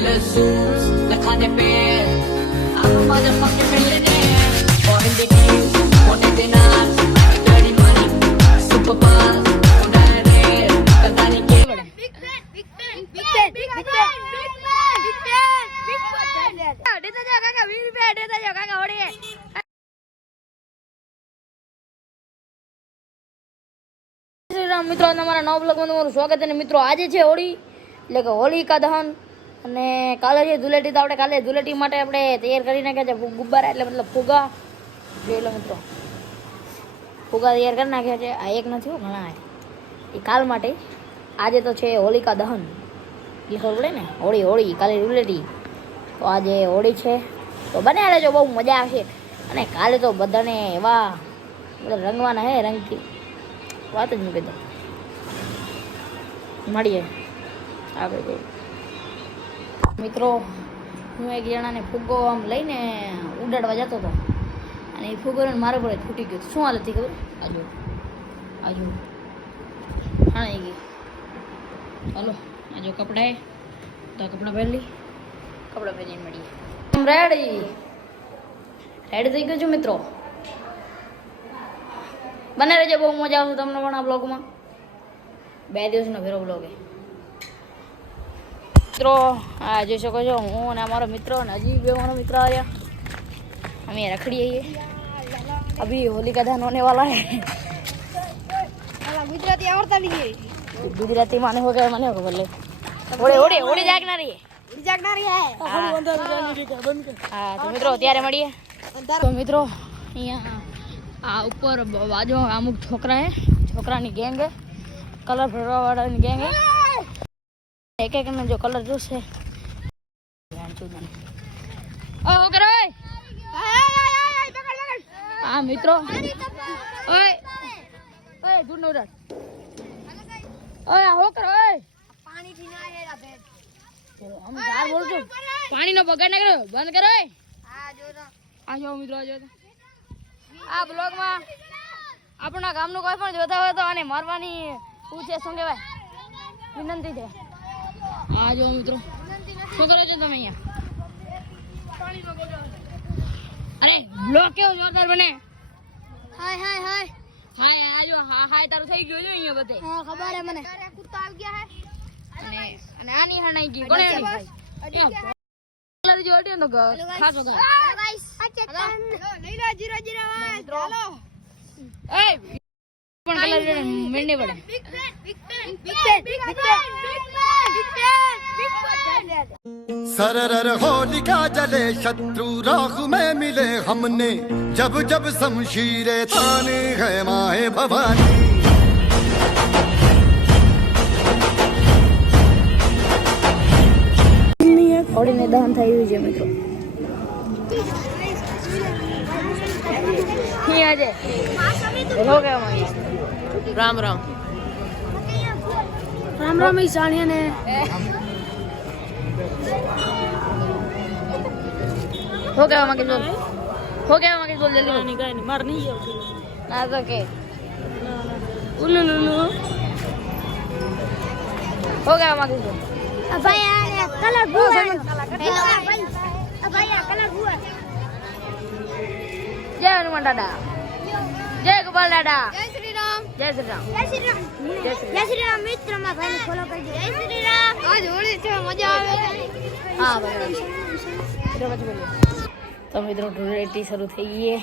suits, lakhane pe I'm a motherfucking millionaire. Foreign degrees, wanted dinners, dirty money, super fast, Honda red, pata nahi ke Big fan, big fan, big fan, big fan, big fan, big fan, big fan, big fan. દેતા જાઓ કાકા 20 રૂપિયા દેતા જાઓ કાકા હોડી. શ્રી રામ મિત્રો, અમારા નવા બ્લોગમાં તમારું સ્વાગત છે. મિત્રો આજે છે હોળી, એટલે કે હોલિકા દહન, અને કાલે છે ધૂળેટી. તો આપણે કાલે ધૂળેટી માટે આપણે તૈયાર કરી નાખ્યા છે ગુબ્બારા, એટલે મતલબ ફુગા. જોઈ લો મિત્રો, ફુગા તૈયાર કરી નાખ્યા છે. આ એક નથી, ઘણા એ કાલ માટે. આજે તો છે હોલિકા દહન, એટલે ખબર પડે ને, હોળી હોળી, કાલે ધૂળેટી. તો આજે હોળી છે, તો બને રહેજો, બહુ મજા આવશે. અને કાલે તો બધાને એવા બધા રંગવાના હે, રંગથી વાત જ મૂકી દો. મળીએ આગળ જઈએ. મિત્રો, હું એક જણાને ફુગ્ગો આમ લઈને ઉડાડવા જતો હતો, અને એ ફુગ્ગો મારે પડે છૂટી ગયો. શું હાલત હતી ખબર? આજુ આજુ હા એ ગઈ. ચાલો આજો કપડાં, તો કપડાં પહેરી, કપડાં પહેરીને મળીએ. રેડી રેડી થઈ ગયું છું મિત્રો. બને રહેજો, બહુ મજા આવશે તમને પણ આ બ્લોગમાં. 2 દિવસનો ફેરો બ્લોગ એ મિત્રો. આ જોઈ શકો છો, હું અને અમારો મિત્ર, અને હજી બે મારો મિત્ર આવ્યા. અમે રખડી આવીએ. અભી હોલિકા દહન होने वाला है. ગુજરાતી આવડતા નહીં. ગુજરાતી માને હો ગયા, મને ખબર લે. ઓડે ઓડે ઓડે જાગનારી ઉડી જાગનારી હે. હા તો મિત્રો ત્યારે મળીએ. તો મિત્રો અહીંયા આ ઉપર બાજુ અમુક છોકરા હે, છોકરાની ગેંગ હે, કલર ભરવા વાળાની ગેંગ હે. એક એક ને જો કલર જોશે. ઓય ઓકે રે. હા મિત્રો, ઓય ઓય દૂર નો ઉડાડ. ઓય હોકર ઓય પાણી થી ના હેરા બેન. આમ ગાર બોલ છું, પાણી નો બગાડ ના કરો, બંધ કરો. હા જો તો આ જો મિત્રો, આ જો આ બ્લોગમાં આપણા ગામનું કોઈ પણ જોતા હોય તો આને મારવાની શું છે, શું કહેવાય, વિનંતી છે. આ જો મિત્રો, શું કરો છો તમે અહીંયા? અરે બ્લોગ કેવો જોરદાર બને. હાય હાય હાય. હાય આ જો, હા હાય તારું થઈ ગયું છે અહીંયા બધે. હા ખબર હે મને. કુત્તા આવી ગયા હે. અને આની હણાઈ ગઈ કોને? કલર જો હટ્યો તો ખાસો ગા. ગાઈસ આ ચેતન લઈ લો 001 ચાલો. એ પણ કલર જો મેંડે પડે. Big fan big fan big fan big fan big fan big fan. सरर होलिका जले शत्रु राख में मिले हमने जब जब शमशीरे ताने है माए भवानी. હોળીને દહન થયું છે મિત્રો. અહીંયા છે હેલો કેવા માંગીશ. રામ રામ રામ રામ ઈ સાણિયા ને હો કેવા માંગીશ બોલ. હો કેવા માંગીશ બોલ જલ્દી. નહીં કઈ નહીં, માર નહીં આવતું ના તો કે ઉલુ લુલુ. હો કેવા માંગીશ બોલ. ભાઈ આ કલર ભૂવા હેલો ભાઈ ભાઈ આ કલર ભૂવા. જય હનુમાન દાદા, જય ગોપાલ દાદા, જય શ્રી રામ, જય શ્રી રામ, જય શ્રી રામ, જય શ્રી રામ. મિત્ર માં ભાઈને ફોલો કરજો. જય શ્રી રામ. આજ હોળી છે, મજા આવે. હા બરાબર. તો મિત્રો ધૂળેટી શરૂ થઈ ગઈ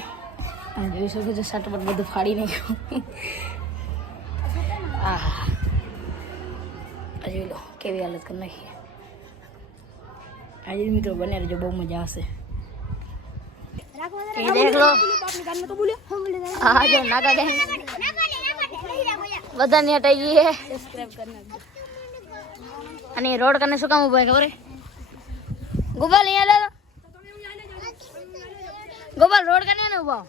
અને જોઈ શકો છો સટપટ બધું ફાડી નાખ્યું. હા જોઈ લો કેવી હાલત કરી નાખી. આજે મિત્રો બને રહેજો, બહુ મજા આવશે. એ દેખ લો, હા જો નાગા ગેંગ બધાની હટાઈ ગઈ છે. અને રોડ કને શું કામ ઉભા ખબર? ગોપાલ અહીંયા લે, ગોપાલ રોડ કને ને ઉભા.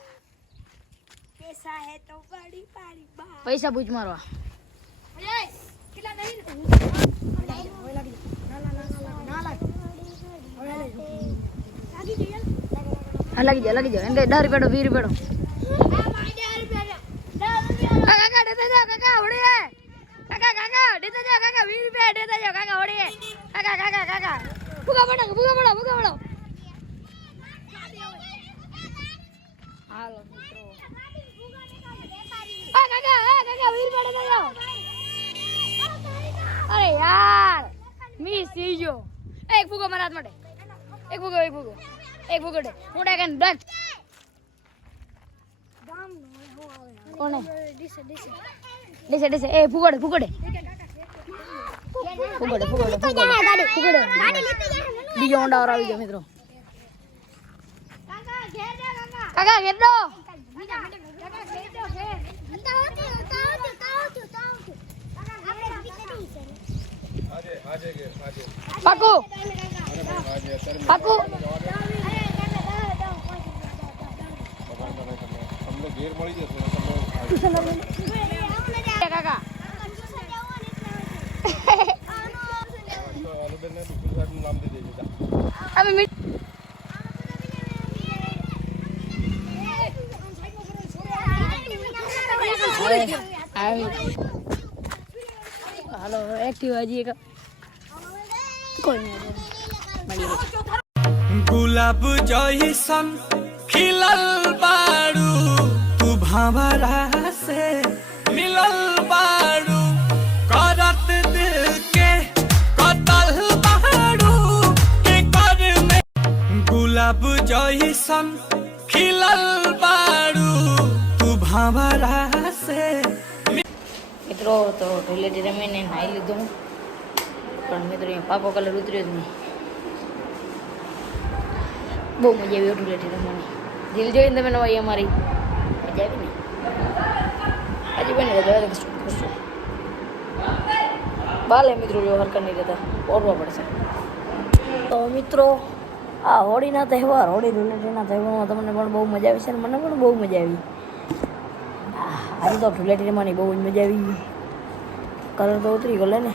પૈસા પૂછ મારવા. લાગી જાઓ લાગી જાઓ. એમ કે 10 રૂપિયા 20 રૂપિયા. કાકા દેતા જાઓ કાકા હોડી હે. કાકા કાકા દેતા જાઓ કાકા 20 રૂપિયા દેતા જાઓ કાકા હોડી હે. કાકા કાકા કાકા ફુગા પડો હાલો મિત્રો કાકા વીર પેડે તો જાઓ અરે યાર મિસ થઈ ગયો એક ફુગો મારા હાથ માટે એક ફુગો દે હું ડાકન ડક કોને ડીસે એ ફુગોડે બીજો હોન્ડા આવી ગયો મિત્રો કાકા ઘેર દો પાકુ કાકા હાલો એક્ટિવા હજી એક કોઈ નહીં गुलाब जैसन खिलल बारू तू भंवरा से मिलल बारू करत दिल के कतल बारू के कर में गुलाब जैसन खिलल बारू तू भंवरा से મિત્રો તો ધૂળેટી રમીને નાહી લીધું પણ મિત્રો અહીંયા પાકો કલર ઉતર્યો જ નહીં બહુ મજા આવી ધૂળેટી રમવાની દિલ જોઈને તમે નવાઈ અમારી મજા આવી ને હજી બને કરશું બાલે મિત્રો જો હરકત નહીં રહેતા ઓરવા પડશે તો મિત્રો આ હોળીના તહેવાર હોળી ધૂળેટીના તહેવારમાં તમને પણ બહુ મજા આવી છે અને મને પણ બહુ મજા આવી આજે તો ધૂળેટી રમવાની બહુ જ મજા આવી કલર તો ઉતરી ગયો ને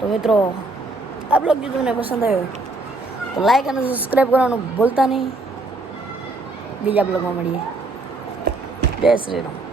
તો મિત્રો આ બ્લોગ જો તમને પસંદ આવ્યો તો લાઈક અને સબસ્ક્રાઈબ કરવાનું ભૂલતા નહીં બીજા બ્લોગમાં મળીએ જય શ્રી રામ